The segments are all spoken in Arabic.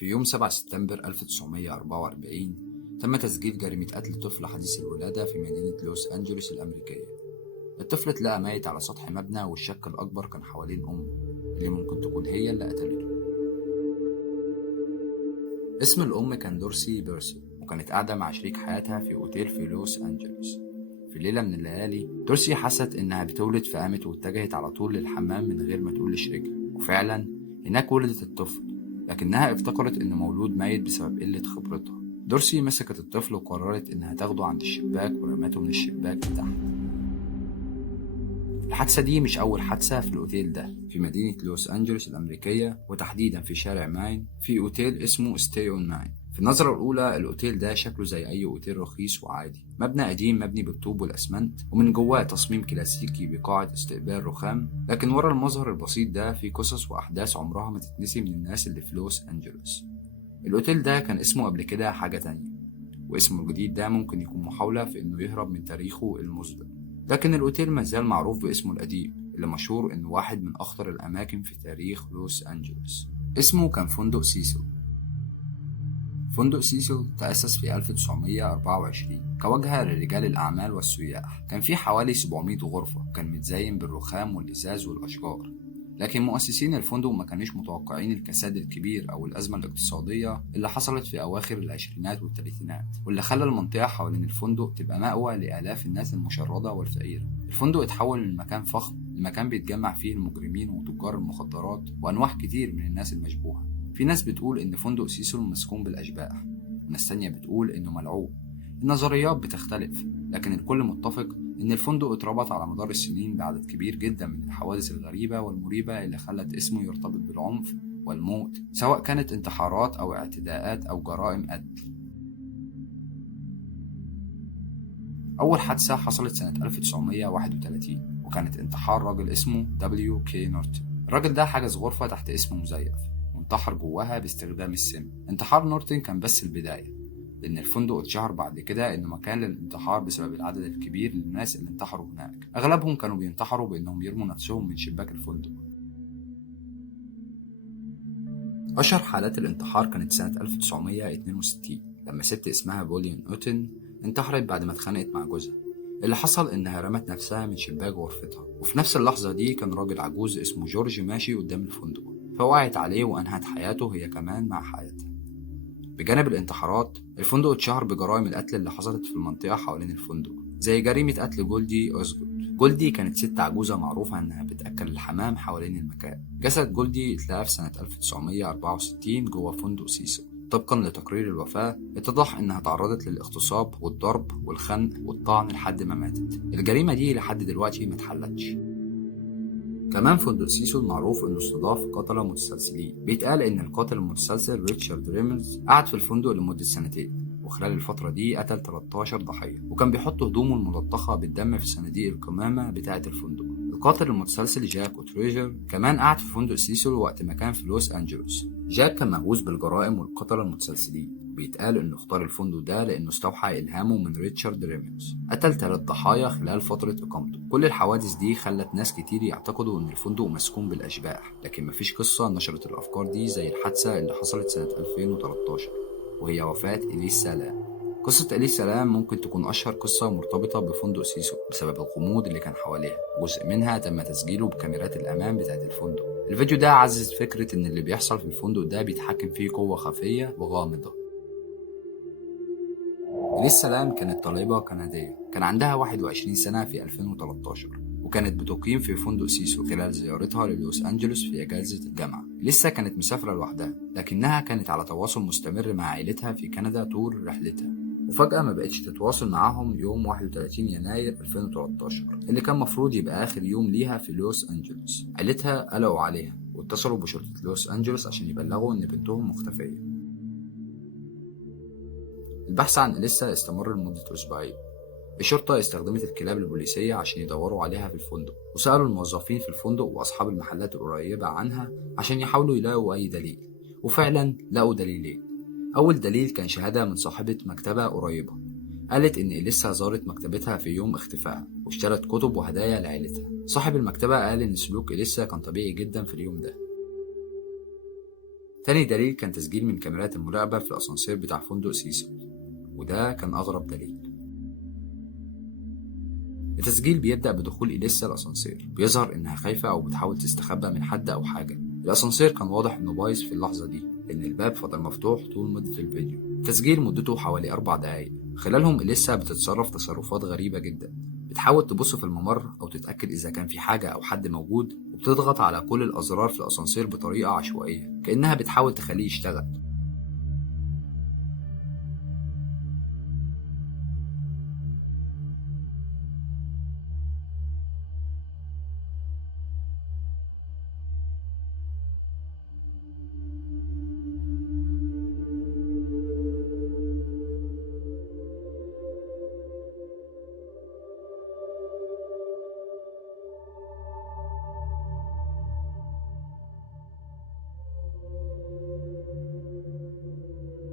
في يوم 7 سبتمبر 1944 تم تسجيل جريمة قتل طفل حديث الولادة في مدينة لوس أنجلوس الأمريكية. الطفل اتلقى ميت على سطح مبنى، والشك الأكبر كان حوالين أمه اللي ممكن تكون هي اللي قتلته. اسم الأم كان دورسي بيرسل، وكانت قاعدة مع شريك حياتها في أوتيل في لوس أنجلوس. في ليلة من الليالي دورسي حست إنها بتولد، فقامت واتجهت على طول للحمام من غير ما تقول لشريكها، وفعلا هناك ولدت الطفل، لكنها افتكرت إنه مولود ميت بسبب قلة خبرتها. دورسي مسكت الطفل وقررت إنها تاخده عند الشباك ورمته من الشباك لتحت. الحادثة دي مش أول حادثة في الأوتيل ده في مدينة لوس أنجلوس الأمريكية، وتحديدا في شارع ماين في أوتيل اسمه ستاي أون ماين. في النظرة الأولى الأوتيل ده شكله زي أي أوتيل رخيص وعادي، مبنى قديم مبني بالطوب والأسمنت، ومن جواه تصميم كلاسيكي بقاعة استقبال رخام. لكن ورا المظهر البسيط ده في قصص وأحداث عمرها ما تتنسي من الناس اللي في لوس أنجلوس. الأوتيل ده كان اسمه قبل كده حاجة تانية، واسمه الجديد ده ممكن يكون محاولة في إنه يهرب من تاريخه المظلم. لكن الأوتيل مازال معروف باسمه القديم، اللي مشهور إنه واحد من أخطر الأماكن في تاريخ لوس أنجلوس. اسمه كان فندق سيسل. فندق سيسل تأسس في 1924 كوجهة لرجال الأعمال والسياح. كان فيه حوالي 700 غرفة، كان متزين بالرخام والإزاز والأشجار. لكن مؤسسين الفندق ما كانوش متوقعين الكساد الكبير أو الأزمة الاقتصادية اللي حصلت في أواخر العشرينات والثلاثينات، واللي خلى المنطقة حوالين الفندق تبقى مأوى لآلاف الناس المشردة والفقيرة. الفندق اتحول من مكان فخم لمكان بيتجمع فيه المجرمين وتجار المخدرات وأنواع كتير من الناس المشبوهة. في ناس بتقول إن فندق سيسل مسكون بالأشباح، وناس تانية بتقول إنه ملعون. النظريات بتختلف، لكن الكل متفق إن الفندق اتربط على مدار السنين بعدد كبير جدا من الحوادث الغريبة والمريبة اللي خلت اسمه يرتبط بالعنف والموت، سواء كانت انتحارات أو اعتداءات أو جرائم قتل. أول حادثة حصلت سنة 1931، وكانت انتحار راجل اسمه دبليو كي نورتون. الراجل ده حجز غرفة تحت اسم مزيف وانتحر جواها باستخدام السم. انتحار نورتون كان بس البداية، لأن الفندق اتشهر بعد كده إنه مكان للانتحار بسبب العدد الكبير للناس اللي انتحروا هناك. أغلبهم كانوا بينتحروا بإنهم يرموا نفسهم من شباك الفندق. أشهر حالات الانتحار كانت سنة 1962 لما ست اسمها بولين أوتن انتحرت بعد ما اتخانقت مع جوزها. اللي حصل إنها رمت نفسها من شباك غرفتها، وفي نفس اللحظة دي كان راجل عجوز اسمه جورج ماشي قدام الفندق، فوقعت عليه وأنهت حياته هي كمان مع حياتها. بجانب الانتحارات، الفندق اتشهر بجرائم القتل اللي حصلت في المنطقة حوالين الفندق، زي جريمة قتل جولدي أوزجود. جولدي كانت ست عجوزة معروفة إنها بتأكل الحمام حوالين المكان. جسد جولدي اتلقى في سنة 1964 جوه فندق سيسل. طبقا لتقرير الوفاة اتضح إنها تعرضت للاغتصاب والضرب والخنق والطعن لحد ما ماتت. الجريمة دي لحد دلوقتي ما اتحلتش. كمان فندق سيسل معروف إنه استضاف قتلة متسلسلين. بيتقال إن القاتل المتسلسل ريتشارد ريملز قعد في الفندق لمدة 2 سنين، وخلال الفترة دي قتل 13 ضحية، وكان بيحط هدومه الملطخة بالدم في صناديق القمامة بتاعة الفندق. القاتل المتسلسل جاك أوتريجر كمان قعد في فندق سيسل وقت ما كان في لوس أنجلوس. جاك كان مهووس بالجرائم والقتلة المتسلسلين، بيتقال إنه اختار الفندق ده لأنه استوحى إلهامه من ريتشارد ريملز. قتل 3 ضحايا خلال فترة إقامته. كل الحوادث دي خلت ناس كتير يعتقدوا إن الفندق مسكون بالأشباح، لكن مفيش قصة نشرت الأفكار دي زي الحادثة اللي حصلت سنة 2013، وهي وفاة إليس سلام. قصة إليس سلام ممكن تكون أشهر قصة مرتبطة بفندق سيسو بسبب الغموض اللي كان حواليها. جزء منها تم تسجيله بكاميرات الأمان بتاعة الفندق. الفيديو ده عزز فكرة إن اللي بيحصل في الفندق ده بيتحكم فيه قوة خفية وغامضة. إليس سلام كانت طالبة كندية، كان عندها 21 سنة في 2013، وكانت بتقيم في فندق سيسو خلال زيارتها للوس أنجلوس في أجازة الجامعة. لسه كانت مسافرة لوحدها، لكنها كانت على تواصل مستمر مع عائلتها في كندا طول رحلتها، وفجأة ما بقتش تتواصل معاهم يوم 31 يناير 2013 اللي كان مفروض يبقى آخر يوم ليها في لوس أنجلوس. عائلتها قلقوا عليها واتصلوا بشرطة لوس أنجلوس عشان يبلغوا إن بنتهم مختفية. البحث عن إليسا استمر لمدة أسبوعين. الشرطة استخدمت الكلاب البوليسية عشان يدوروا عليها في الفندق، وسألوا الموظفين في الفندق وأصحاب المحلات القريبة عنها عشان يحاولوا يلاقوا أي دليل، وفعلا لقوا دليلين. أول دليل كان شهادة من صاحبة مكتبة قريبة قالت إن إليسا زارت مكتبتها في يوم اختفائها واشترت كتب وهدايا لعائلتها. صاحب المكتبة قال إن سلوك إليسا كان طبيعي جدا في اليوم ده. تاني دليل كان تسجيل من كاميرات المراقبة في الأسانسير بتاع فندق سيسل، وده كان أغرب دليل. التسجيل بيبدأ بدخول إليسا الأسانسير، بيظهر إنها خايفة أو بتحاول تستخبى من حد أو حاجة. الأسانسير كان واضح إنه بايظ في اللحظة دي، لأن الباب فضل مفتوح طول مدة الفيديو. التسجيل مدته حوالي 4 دقايق، خلالهم إليسا بتتصرف تصرفات غريبة جدا، بتحاول تبص في الممر أو تتأكد إذا كان في حاجة أو حد موجود، وبتضغط على كل الأزرار في الأسانسير بطريقة عشوائية كأنها بتحاول تخليه يشتغل.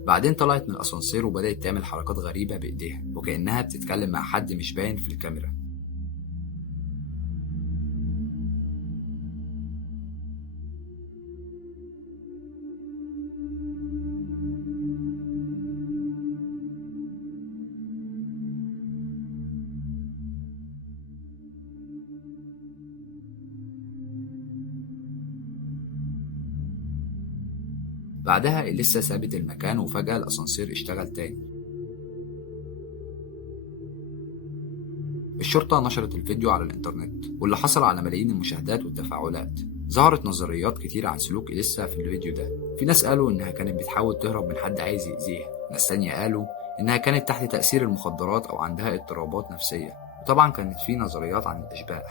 بعدين طلعت من الأسانسير وبدأت تعمل حركات غريبة بإيديها وكأنها بتتكلم مع حد مش باين في الكاميرا. بعدها لسه سابت المكان وفجأة الأسانسير اشتغل تاني. الشرطة نشرت الفيديو على الإنترنت، واللي حصل على ملايين المشاهدات والتفاعلات. ظهرت نظريات كتير عن سلوك إليسا في الفيديو ده. في ناس قالوا إنها كانت بتحاول تهرب من حد عايز يأذيها، ناس تانية قالوا إنها كانت تحت تأثير المخدرات أو عندها اضطرابات نفسية، وطبعا كانت في نظريات عن الأشباح.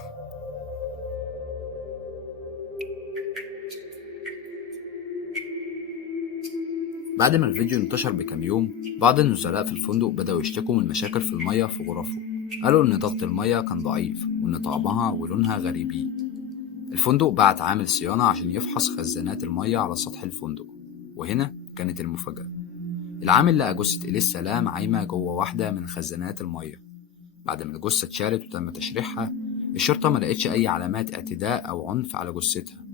بعد ما الفيديو انتشر بكام يوم، بعض النزلاء في الفندق بدأوا يشتكوا من مشاكل في المية في غرفهم. قالوا إن ضغط المية كان ضعيف وإن طعمها ولونها غريبين. الفندق بعت عامل صيانة عشان يفحص خزانات المية على سطح الفندق، وهنا كانت المفاجأة. العامل لقى جثة إليسا لام عايمة جوه واحدة من خزانات المية. بعد ما الجثة اتشالت وتم تشريحها، الشرطة ما لقتش أي علامات اعتداء أو عنف على جثتها،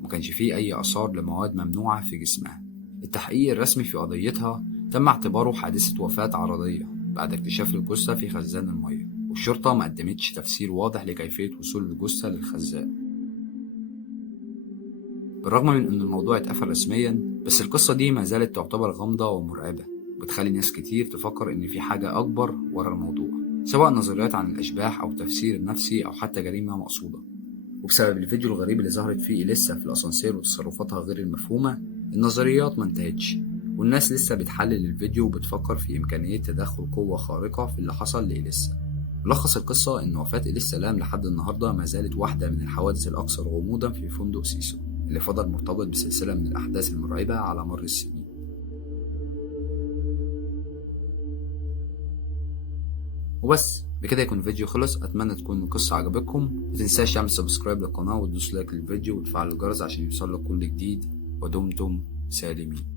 ومكانش فيه أي آثار لمواد ممنوعة في جسمها. التحقيق الرسمي في قضيتها تم اعتباره حادثة وفاة عرضية بعد اكتشاف الجثة في خزان المية، والشرطة ما قدمتش تفسير واضح لكيفية وصول الجثة للخزان. بالرغم من أن الموضوع اتقفل رسميا، بس القصة دي ما زالت تعتبر غامضة ومرعبة، وبتخلي ناس كتير تفكر إن في حاجة أكبر ورا الموضوع، سواء نظريات عن الأشباح أو تفسير نفسي أو حتى جريمة مقصودة. وبسبب الفيديو الغريب اللي ظهرت فيه إليسا في الأسانسير وتصرفاتها غير المفهومة، النظريات ما انتهتش، والناس لسه بتحلل الفيديو وبتفكر في إمكانية تدخل قوة خارقة في اللي حصل لإليسا. ملخص القصة إن وفاة إليسا لام لحد النهاردة ما زالت واحدة من الحوادث الأكثر غموضا في فندق سيسو، اللي فضل مرتبط بسلسلة من الأحداث المرعبة على مر السنين. وبس بكده يكون الفيديو خلص. أتمنى تكون القصة عجبتكم، متنساش تعمل سبسكرايب للقناة وتدوس لايك للفيديو وتفعل الجرس عشان يوصلك كل جديد، ودمتم سالمين.